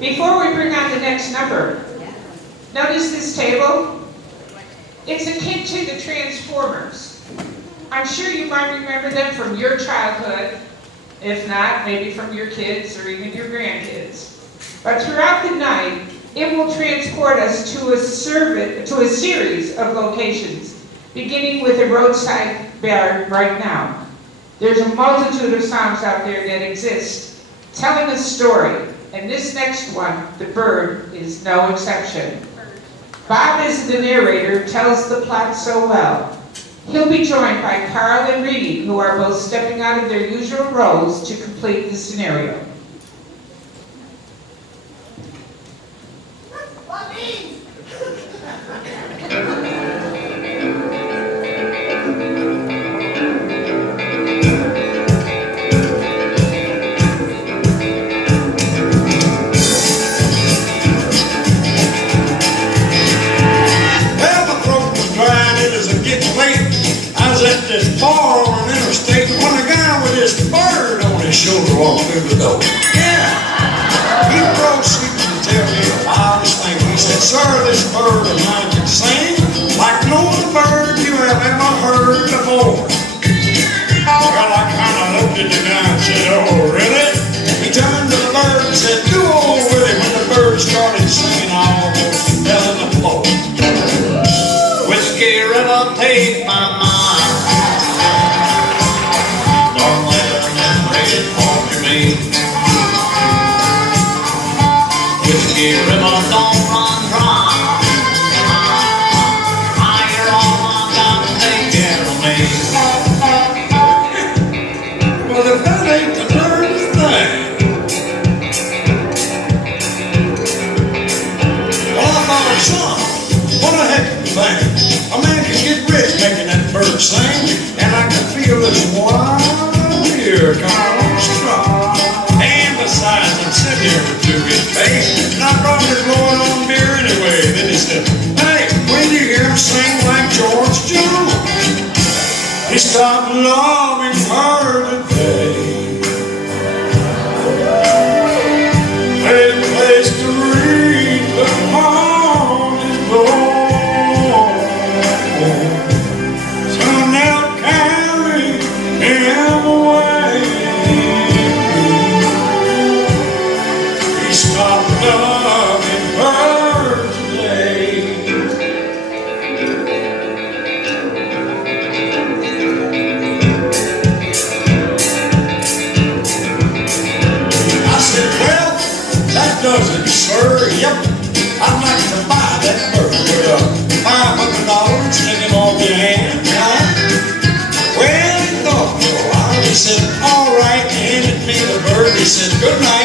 Before we bring on the next number, notice this table? It's akin to the Transformers. I'm sure you might remember them from your childhood. If not, maybe from your kids or even your grandkids. But throughout the night, it will transport us to a series of locations, beginning with a roadside bar right now. There's a multitude of songs out there that exist, telling a story, and this next one, The Bird, is no exception. Bob, as the narrator, tells the plot so well. He'll be joined by Carl and Reedy, who are both stepping out of their usual roles to complete the scenario. Shoulder walked through the door. Yeah. He proceeded to tell me the wildest thing. He said, "Sir, this bird of mine can sing like no other bird you have ever heard before." Well, I kind of looked at the guy and said, "Oh, really?" He turned to the bird and said, "Do old Willie." When the bird started singing, I almost fell on the floor. Whiskey River, take my mind. Whiskey River, don't run dry. You're all I got to take care of me. Well, if that ain't the dirty thing. Well, I thought, son, what a heck of a thing. A man can get rich making that bird sing, and I can feel this wild ear coming on strong. And besides, I'm sitting here with two good faith, and I probably blowing on beer anyway. Then he said, "Hey, when you hear him sing like George Jones?" He stopped loving her today. A place to read the morning glow. So now carry him away. He stopped loving her today. I said, "Well, that does it, sir. Yep, I'd like to buy that bird with $500 sticking off your hand." Well, he thought for a while. He said, "All right," handed me the bird. He said, "Good night."